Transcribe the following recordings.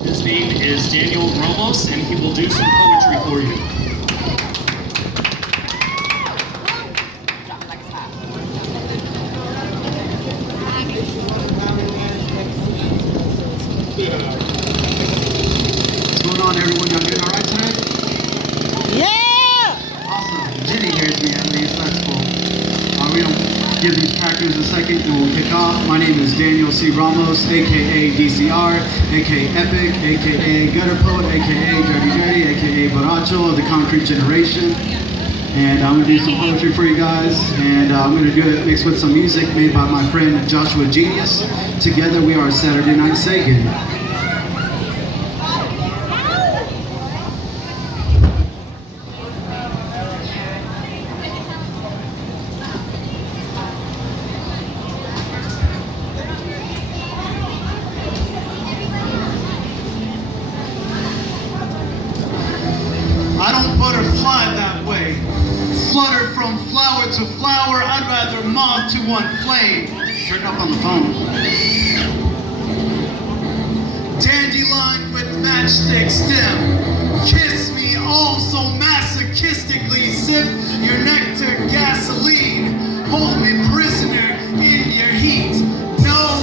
His name is Daniel Ramos, and he will do some poetry for you. What's going on, everyone? Y'all doing all right tonight? Yeah! Awesome. Jenny hears me at least. That's cool. We don't give these crackers a second and we'll kick off. My name is Daniel C. Ramos, aka DCR, aka Epic, aka Gutter Poet, aka Dirty Dirty, aka Baracho of the Concrete Generation. And I'm going to do some poetry for you guys. And I'm going to do it mixed with some music made by my friend Joshua Genius. Together we are Saturday Night Sagan. I don't butterfly that way. Flutter from flower to flower, I'd rather moth to one flame. Turn up on the phone. Dandelion with matchstick stem. Kiss me oh so masochistically. Sip your nectar gasoline. Hold me prisoner in your heat. No,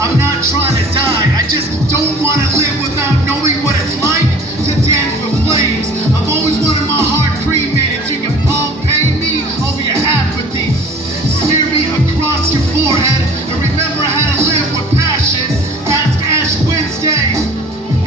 I'm not trying to die. I just don't want to live without knowing what it's like to dance with flames. I've always wanted my heart cremated. You can Paul pay me over your apathy. Smear me across your forehead and remember how to live with passion. Ask Ash Wednesday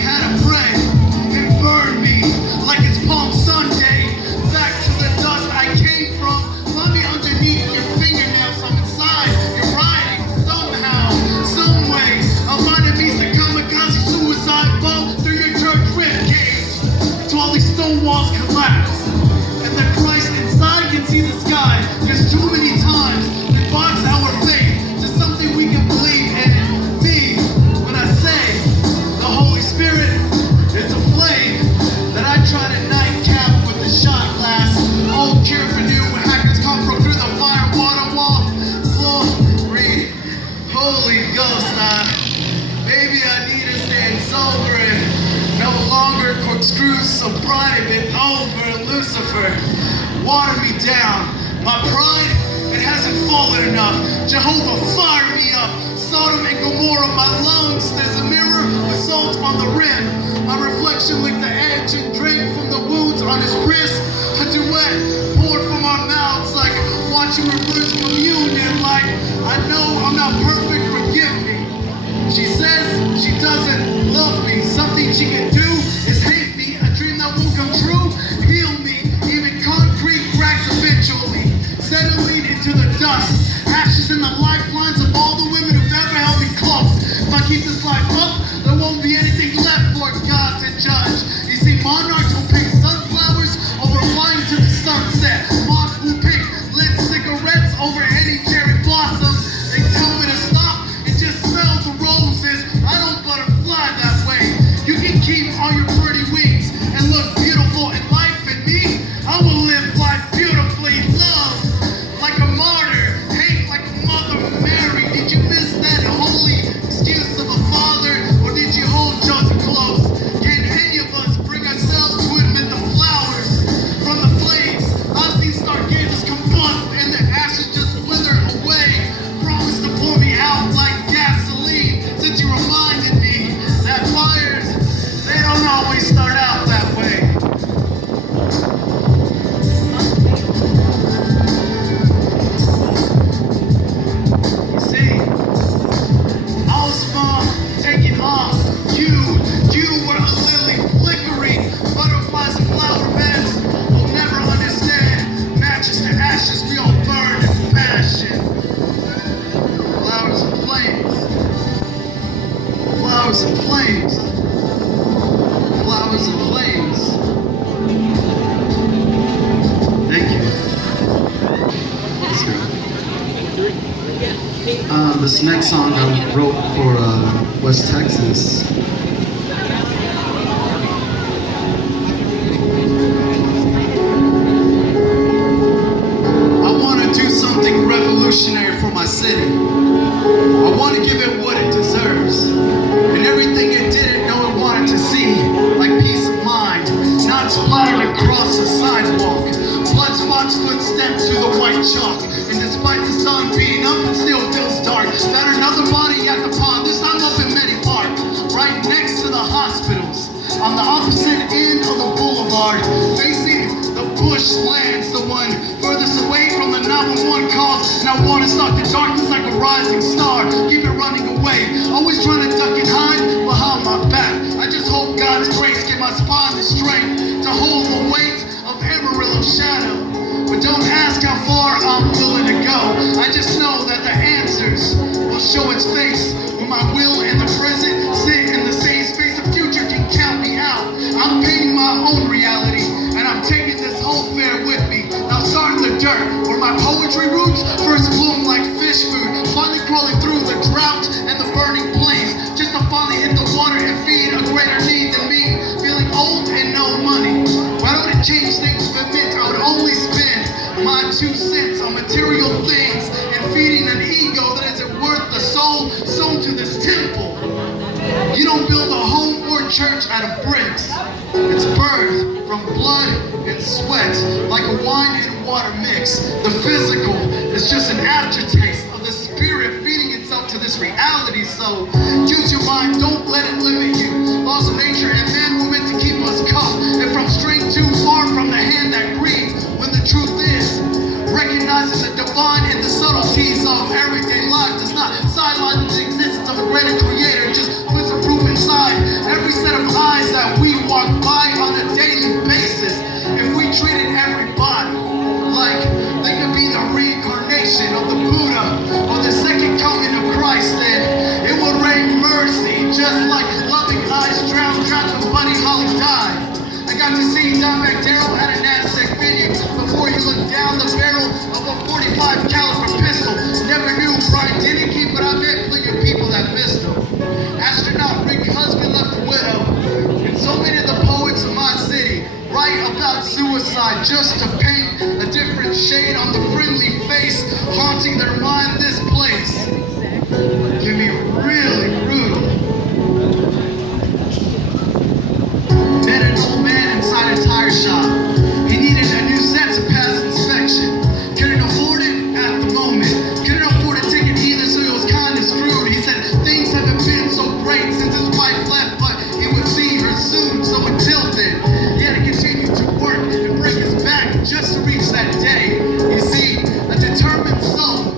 how to pray and burn me like it's Palm Sunday. Back to the dust I came from. Let me underneath your fingernails. I'm inside your writing somehow, some way. I'm finding me the kamikaze suicide bomb through your jerk rib cage. To all these stone walls collapse, and the Christ inside can see the sky. There's too many times that box our faith to something we can believe in. Me, when I say the Holy Spirit is a flame that I try to nightcap with a shot glass. Old cure for new hackers come from through the fire water wall. Glory, Holy Ghost, maybe I need to stand sober and no longer corkscrew sobriety been over. Lucifer, water me down. My pride, it hasn't fallen enough. Jehovah, fire me up. Sodom and Gomorrah, my lungs. There's a mirror with salt on the rim. My reflection licked the edge and drank from the wounds on his wrist. A duet poured from our mouths like watching reverse communion. Like, I know I'm not perfect, forgive me. She says she doesn't love me. Something she can do is hate me. A dream that won't come true, heal me. Even concrete cracks eventually, settling into the dust. Ashes in the lifelines of all the women who've ever held me close. If I keep this life up, there won't be anything left for God to judge. You see, monarchs will pick sunflowers over flying to the sunset. Moths will pick lit cigarettes over any cherry blossom. They tell me to stop and just smell the roses. I don't butterfly that way. You can keep all your pretty wings and look beautiful in life, and me, I will live life beautifully. Love like a martyr, hate like a Mother Mary. Did you miss that holy excuse of a father, or did you hold Joseph close? Can any of us bring ourselves to admit the flowers from the flames? I've seen stargazers combust and the ashes just wither away. Promise to pour me out like gasoline, since you reminded me that fires, they don't always start out that way. You see, I was small, taking off. You were a lily flickering. Butterflies and flower beds will never understand. Matches to ashes, we all burn in passion. Flowers and flames. Flowers and flames. Flowers and flames. Thank you. Let's go. This next song I wrote for West Texas. I want to do something revolutionary for my city. I want to give it what it deserves. And everything it didn't know it wanted sidewalk. Blood spots footsteps through the white chalk. And despite the sun being up, it still feels dark. Found another body at the pond, this time up in Medi Park, right next to the hospitals. On the opposite end of the boulevard, facing the bushlands, the one furthest away from the 911 calls. And I want to stalk the darkness like a rising star. Keep it running away, always trying to duck and hide behind my back. I just hope God's grace give my spine the strength to hold the weight of Amarillo's shadow. But don't ask how far I'm willing to go. I just know that the answers will show its face when my will and the present sit in the same space. The future can count me out. I'm painting my own reality, and I'm taking this whole fair with me. Now start in the dirt, where my poetry roots first bloom like fish food. Finally crawling through the drought and the burning plains, just to finally hit the water and feed a greater need than me. Feeling old and no money. Why don't it change things for a minute? I would only spend my 2 cents on material things and feeding an ego that isn't worth the soul sewn to this temple. You don't build a home or church out of bricks. It's birthed from blood and sweat, like a wine and water mix. The physical is just an aftertaste of the spirit feeding itself to this reality. So use your mind, don't let it limit you. Laws of nature and man were meant to keep us cuffed and from straying too far from the hand that grieves. When the truth is, recognizing the divine in the subtleties of everyday life does not sideline the existence of a greater creator. Just puts a proof inside every set of eyes that we walk by on a daily basis. If we treated everybody like they could be the reincarnation of the Buddha or the second coming of Christ, then it would rain mercy, just like loving eyes drowned when Buddy Holly died. I got to see Dimebag Darrell at a NASDAQ venue before he looked down the barrel of a 45 caliber pistol. Never knew Brian Dennehy, but I met plenty of people that missed him. Astronaut Rick Husband left a widow, and so many of the poets of my city write about suicide just to paint a different shade on the friendly face haunting their mind. This place can be really brutal. Met an old man inside a tire shop. He needed a new set to pass inspection. Couldn't afford it at the moment. Couldn't afford a ticket either, so he was kind of screwed. He said things haven't been so great since his wife left, but he would see her soon. So until then, he had to continue to work and break his back just to reach that day. You see, a determined soul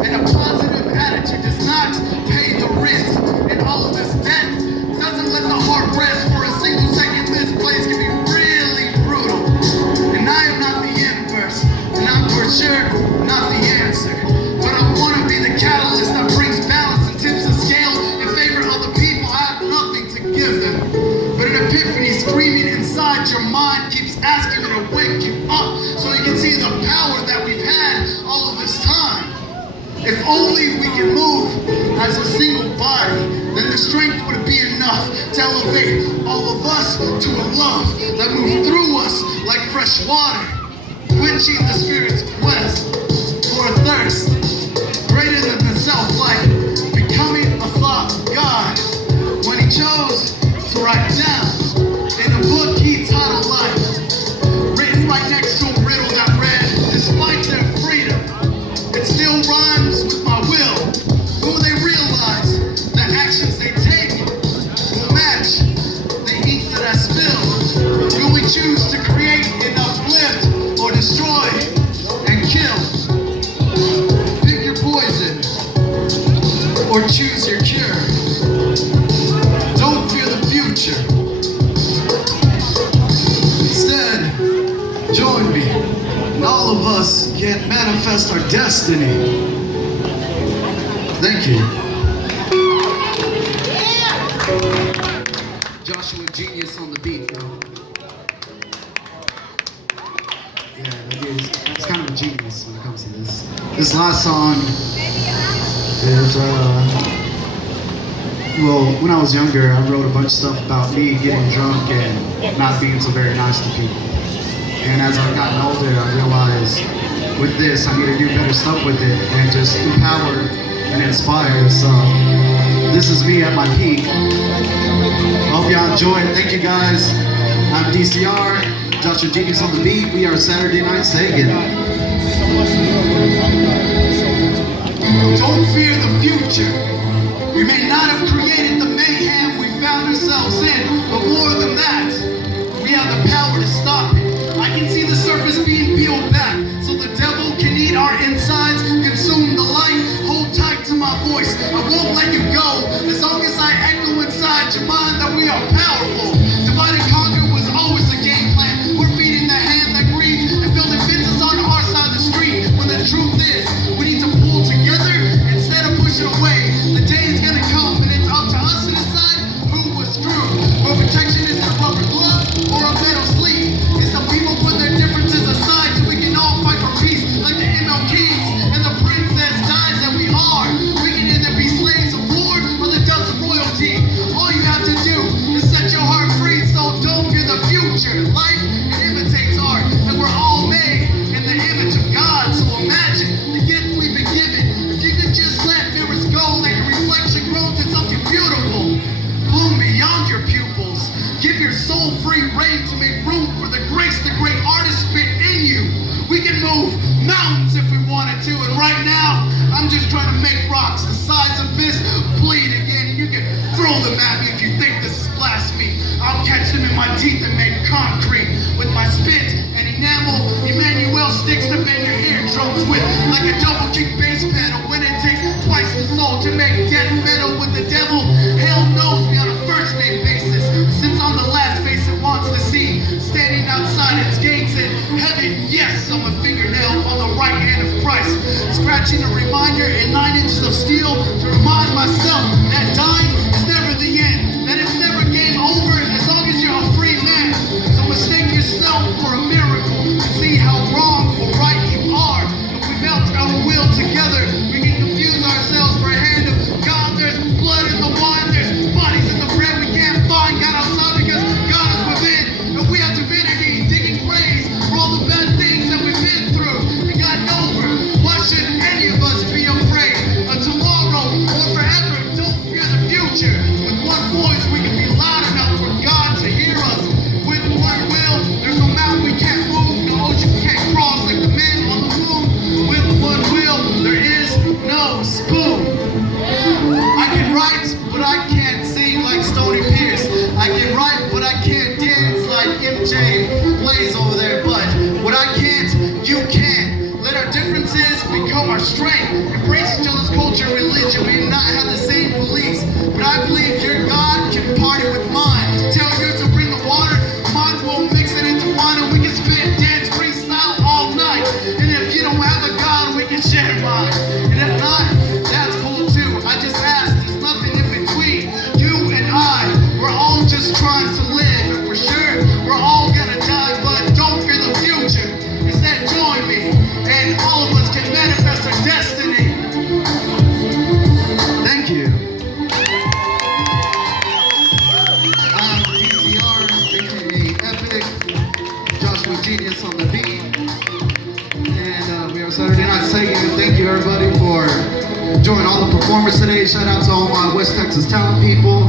and a positive attitude does not pay the rent. And all of this debt doesn't let the heart rest for a single second. This place can be really brutal. And I am not the inverse, and I'm for sure not the answer. But I want to be the catalyst that brings balance and tips the scale in favor of the people. I have nothing to give them, but an epiphany screaming inside your mind keeps asking you to wake you up so you can see the power that we've had all of this time. If only we can move as a single body, then the strength would be enough to elevate all of us to a love that moves through us like fresh water, quenching the spirit's quest for a thirst greater than the self, like becoming a thought of God when he chose to write down in a book he titled Life, written right next to a riddle that read, despite their freedom, it still rhymes with my will. Will they realize the actions they take will match the ink that I spill? Will we choose to create and uplift or destroy and kill? Pick your poison or choose your cure. Don't fear the future. Instead, join me, and all of us can manifest our destiny. Thank you. Joshua Genius on the beat, bro. Yeah, that's kind of a genius when it comes to this. This last song is, well, when I was younger, I wrote a bunch of stuff about me getting drunk and not being so very nice to people. And as I've gotten older, I realized with this, I need to do better stuff with it and just empower and inspire. So this is me at my peak. I hope y'all enjoy it. Thank you guys. I'm DCR. Joshua Genius on the beat. We are Saturday Night Singing. Don't fear the future. We may not have created the mayhem we found ourselves in, but more than that, we have the power to stop it. I can see the surface being peeled back, so the devil can eat our insides, consume the light. Hold tight to my voice, I won't let you go, as long as I echo inside your mind that we are powerful. Divide and conquer was always the game plan. We're feeding the hand that greeds and building fences on our side of the street, when the truth is, we need to pull together instead of pushing away. The day is gonna come and it's up to us to decide who was screwed. Where protection is a rubber glove or a metal sleeve. It's some people put their differences aside so we can all fight for peace, like the ML Kings and the Princess Dies that we are. We can either be slaves of war or the doves of royalty. All you have to do is set your heart free, so don't fear the future. Life, it imitates art, and we're all made in the image of God. So imagine the gift we've been given. If you could just let mirrors go, let your reflection grow to something beautiful. Bloom beyond your pupils. Give your soul free reign to make room for the grace the great artist spit in you. We can move mountains if we wanted to, and right now, I'm just trying to make rocks the size of fists bleed again, and you can throw them at me if you think this is blasphemy. I'll catch them in my teeth and make concrete with my spit and enamel. Emmanuel sticks to bend your eardrums with, like a double kick bass pedal. When it takes twice the soul to make death metal with the devil, hell knows me on a first name basis, since I'm the last face it wants to see, standing outside its gates in heaven. Yes, I'm a fingernail on the right hand of Christ, scratching a reminder in 9 inches of steel to remind myself that dying is never the end, that it's never game over as long as you're a free man. So mistake yourself for a miracle and see how wrong or right you are. If we melt our will together, we can confuse ourselves for a hand of God. There's blood in the wine, there's bodies in the bread. We can't find God outside because God is within. If we have divinity digging graves for all the bad things that we've been through and gotten over, why should any of us be afraid of tomorrow or forever? Don't fear the future. With one voice, we can be loud enough for God to hear us. With one will, there's no mountain we can't move, no ocean we can't cross, like the men on the moon. With one will, there is no spoon. I can write, but I can't sing like Stony Pierce. I can write, but I can't dance like MJ plays over there. But what I can't, you can. Let our differences become our strength. Embrace each other's culture and religion. We may not have the same beliefs, but I believe your God can party with mine. Tell yours to bring the water, mine will mix it into wine, and we can spit dance freestyle all night. And if you don't have a God, we can share mine. And if not, that's cool too. I just ask, there's nothing in between. You and I, we're all just trying to live, and for sure, we're all gonna die, but don't fear the future. Instead, join me, and all of us can manifest our destiny. Thank you. I'm DCR, aka Epic, Joshua Genius on the beat, and we are Saturday Night Singing. Thank you everybody for enjoying all the performers today. Shout out to all my West Texas talent people.